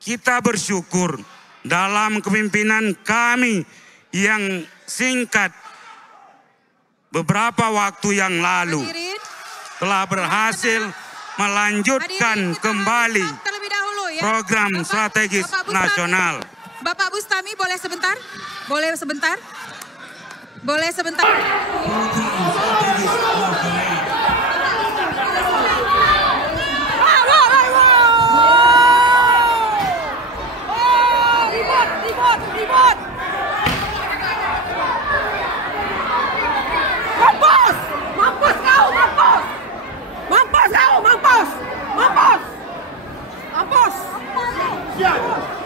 kita bersyukur dalam kepemimpinan kami yang singkat beberapa waktu yang lalu telah berhasil melanjutkan kembali program strategis nasional. Bapak Bustami boleh sebentar? Boleh sebentar? Boleh sebentar? Ribut! Mampus! Mampus kau, mampus! Mampus kau, mampus! Mampus! Mampus! Siap!